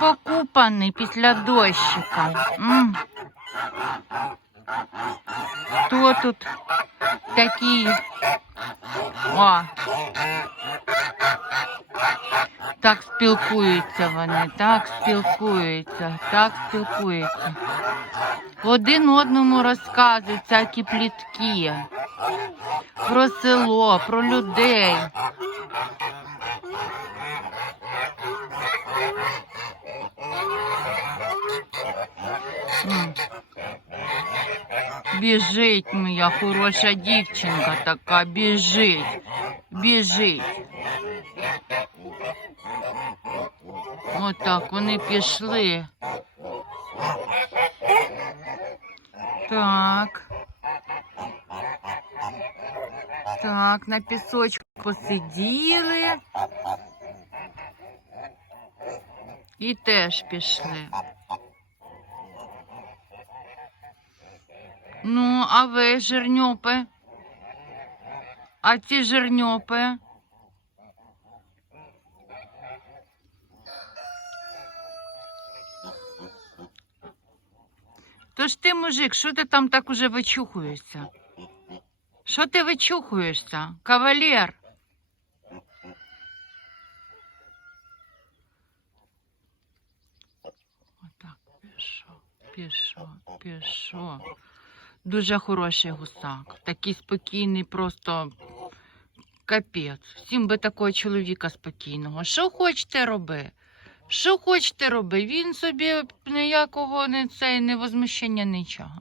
покупаний після дощика. М. Хто тут такий? О. Так спілкуються вони, так спілкуються, так спілкуються. Один одному розказують всякі плітки про село, про людей. Біжить моя хороша дівчинка така, біжить, біжить. Отак вони пішли. Так. Так, на пісочку посиділи. І теж пішли. Ну, а ви, жирньопи? А ці жирньопи? Тож ти, мужик, що ти там так уже вичухуєшся? Що ти вичухуєшся, кавалер? Отак, пішов, пішов, пішов. Дуже хороший гусак. Такий спокійний, просто капець. Всім би такого чоловіка спокійного. Що хочете роби? Що хочете роби? Він собі ніякого не цей, не возмущення, нічого.